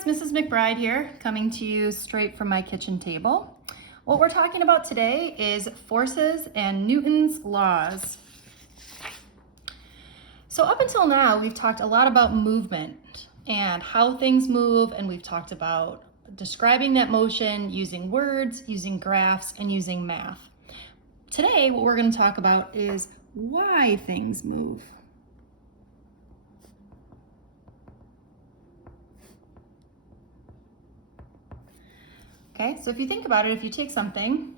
friends, Mrs. McBride here, coming to you straight from my kitchen table. What we're talking about today is forces and Newton's laws. So up until now, we've talked a lot about movement and how things move, and we've talked about describing that motion using words, using graphs, and using math. Today, what we're going to talk about is why things move. Okay, so if you think about it, if you take something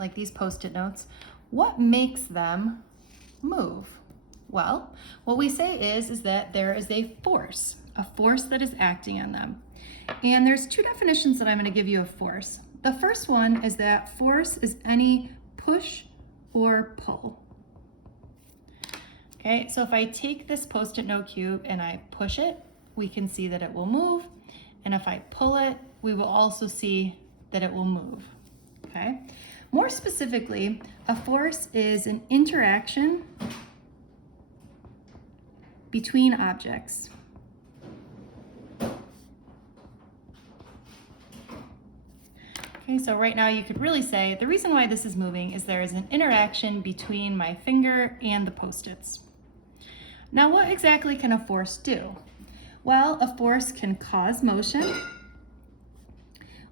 like these Post-it notes, what makes them move? Well, what we say is that there is a force that is acting on them. And there's two definitions that I'm going to give you of force. The first one is that force is any push or pull. Okay, so if I take this Post-it note cube and I push it, we can see that it will move. And if I pull it, we will also see that it will move, okay? More specifically, a force is an interaction between objects. Okay, so right now you could really say the reason why this is moving is there is an interaction between my finger and the Post-its. Now, what exactly can a force do? Well, a force can cause motion,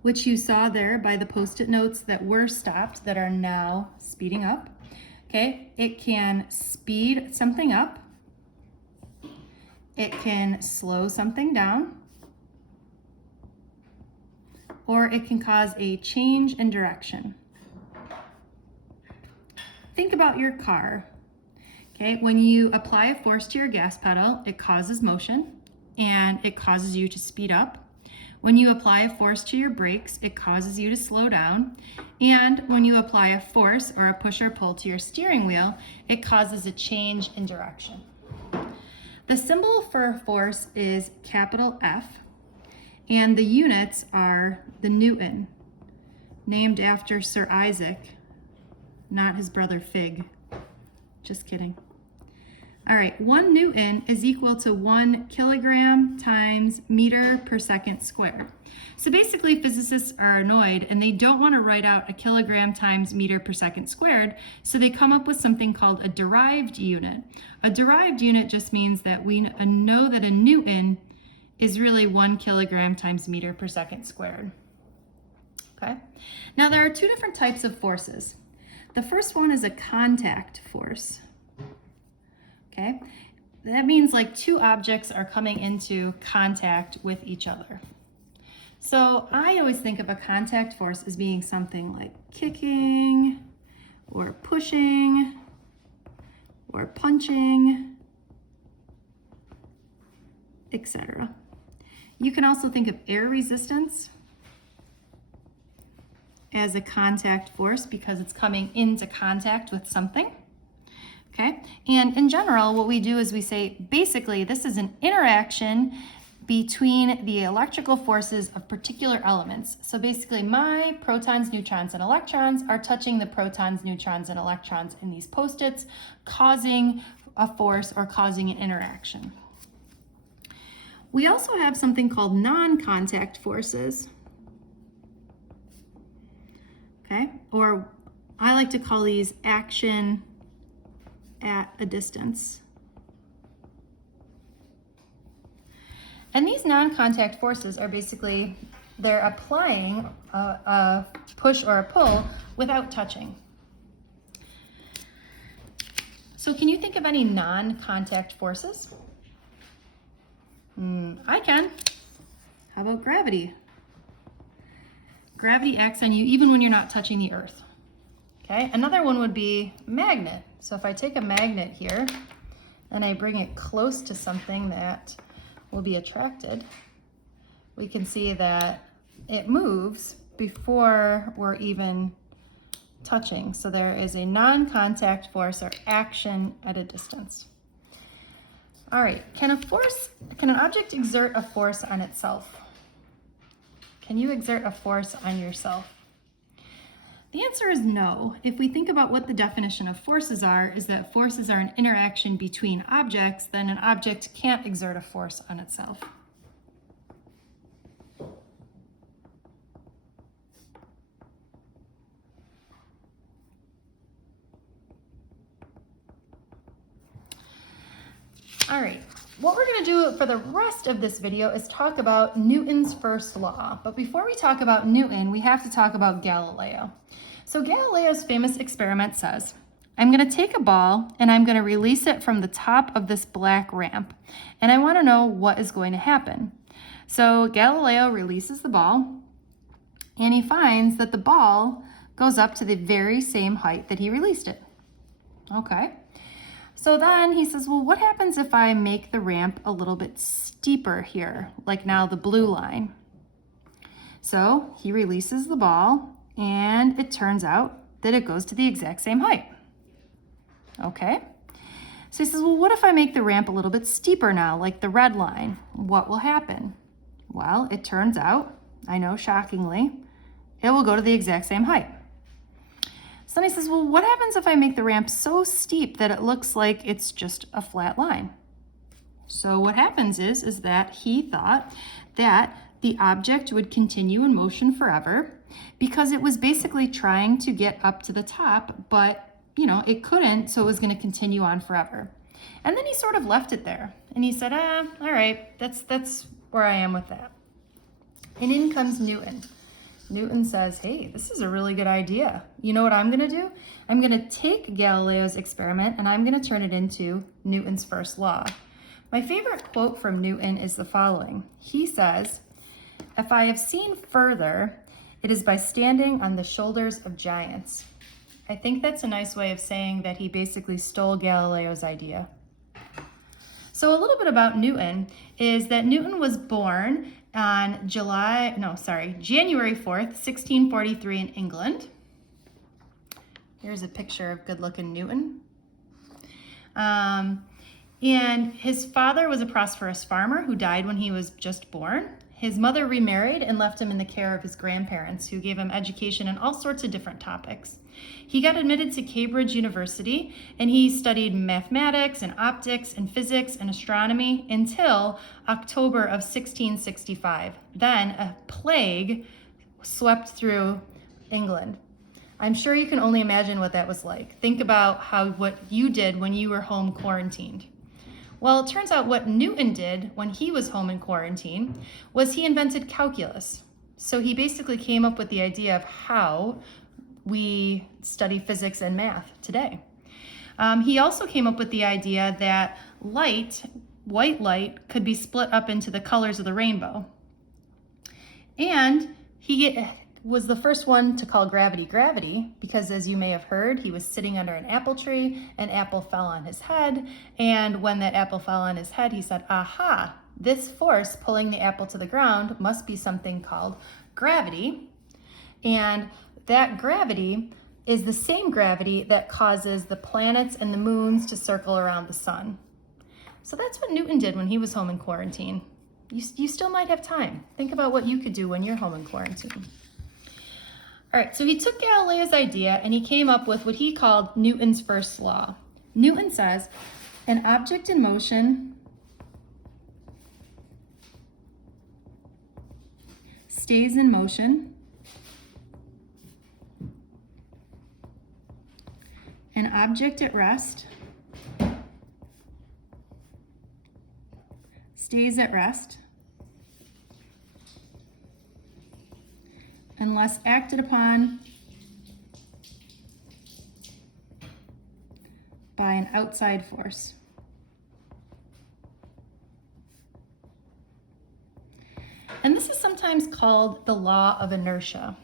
which you saw there by the Post-it notes that were stopped that are now speeding up. Okay, it can speed something up. It can slow something down. Or it can cause a change in direction. Think about your car. Okay, when you apply a force to your gas pedal, it causes motion and it causes you to speed up. When you apply a force to your brakes, it causes you to slow down. And when you apply a force or a push or pull to your steering wheel, it causes a change in direction. The symbol for force is capital F, and the units are the Newton, named after Sir Isaac, not his brother Fig. Just kidding. All right, 1 Newton is equal to 1 kilogram times meter per second squared. So basically physicists are annoyed and they don't want to write out a kilogram times meter per second squared, so they come up with something called a derived unit. A derived unit just means that we know that a Newton is really 1 kilogram times meter per second squared. Okay, now there are two different types of forces. The first one is a contact force. Okay, that means like two objects are coming into contact with each other. So I always think of a contact force as being something like kicking or pushing or punching, etc. You can also think of air resistance as a contact force because it's coming into contact with something. Okay, and in general, what we do is we say, basically, this is an interaction between the electrical forces of particular elements. So basically, my protons, neutrons, and electrons are touching the protons, neutrons, and electrons in these Post-its, causing a force or causing an interaction. We also have something called non-contact forces. Okay, or I like to call these action at a distance. And these non-contact forces are basically, they're applying a push or a pull without touching. So can you think of any non-contact forces? I can. How about gravity? Gravity acts on you even when you're not touching the earth. Okay, another one would be magnet. So if I take a magnet here and I bring it close to something that will be attracted, we can see that it moves before we're even touching. So there is a non-contact force or action at a distance. All right, can an object exert a force on itself? Can you exert a force on yourself? The answer is no. If we think about what the definition of forces are, is that forces are an interaction between objects, then an object can't exert a force on itself. do for the rest of this video is talk about Newton's first law. But before we talk about Newton, we have to talk about Galileo. So Galileo's famous experiment says, I'm going to take a ball and I'm going to release it from the top of this black ramp. And I want to know what is going to happen. So Galileo releases the ball and he finds that the ball goes up to the very same height that he released it. Okay. So then he says, well, what happens if I make the ramp a little bit steeper here, like now the blue line? So he releases the ball and it turns out that it goes to the exact same height. Okay. So he says, well, what if I make the ramp a little bit steeper now, like the red line? What will happen? Well, it turns out, I know, shockingly, it will go to the exact same height. So then he says, well, what happens if I make the ramp so steep that it looks like it's just a flat line? So what happens is that he thought that the object would continue in motion forever because it was basically trying to get up to the top, but it couldn't, so it was going to continue on forever. And then he sort of left it there. And he said, all right, that's where I am with that. And in comes Newton. Newton says, hey, this is a really good idea. You know what I'm going to do? I'm going to take Galileo's experiment and I'm going to turn it into Newton's first law. My favorite quote from Newton is the following. He says, if I have seen further, it is by standing on the shoulders of giants. I think that's a nice way of saying that he basically stole Galileo's idea. So a little bit about Newton is that Newton was born on January 4th, 1643 in England. Here's a picture of good-looking Newton. And his father was a prosperous farmer who died when he was just born. His mother remarried and left him in the care of his grandparents, who gave him education in all sorts of different topics. He got admitted to Cambridge University, and he studied mathematics and optics and physics and astronomy until October of 1665. Then a plague swept through England. I'm sure you can only imagine what that was like. Think about what you did when you were home quarantined. Well, it turns out what Newton did when he was home in quarantine was he invented calculus. So he basically came up with the idea of how we study physics and math today. He also came up with the idea that white light, could be split up into the colors of the rainbow. And he was the first one to call gravity gravity because, as you may have heard, he was sitting under an apple tree, an apple fell on his head, and when that apple fell on his head, he said, aha, this force pulling the apple to the ground must be something called gravity, and that gravity is the same gravity that causes the planets and the moons to circle around the sun. So that's what Newton did when he was home in quarantine. You still might have time. Think about what you could do when you're home in quarantine. All right, so he took Galileo's idea and he came up with what he called Newton's first law. Newton says, an object in motion stays in motion. An object at rest stays at rest unless acted upon by an outside force. And this is sometimes called the law of inertia.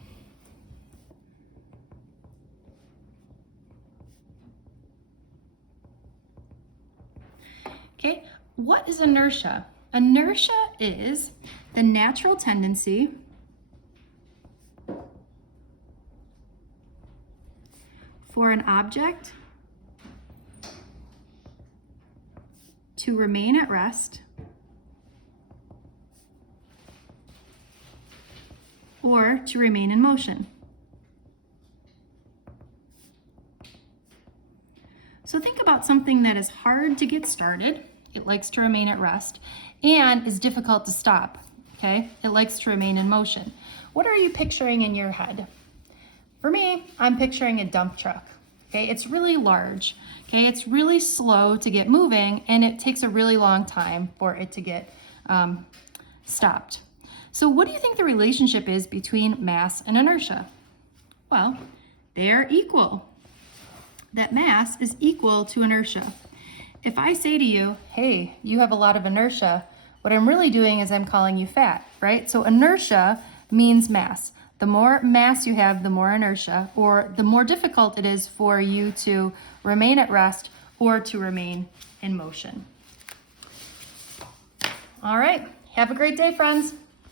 Okay, what is inertia? Inertia is the natural tendency for an object to remain at rest or to remain in motion. So think about something that is hard to get started. It likes to remain at rest and is difficult to stop, okay? It likes to remain in motion. What are you picturing in your head? For me, I'm picturing a dump truck. Okay, it's really large. Okay, it's really slow to get moving, and it takes a really long time for it to get stopped. So what do you think the relationship is between mass and inertia? Well, they are equal. That mass is equal to inertia. If I say to you, hey, you have a lot of inertia, what I'm really doing is I'm calling you fat, right? So inertia means mass. The more mass you have, the more inertia, or the more difficult it is for you to remain at rest or to remain in motion. All right, have a great day, friends.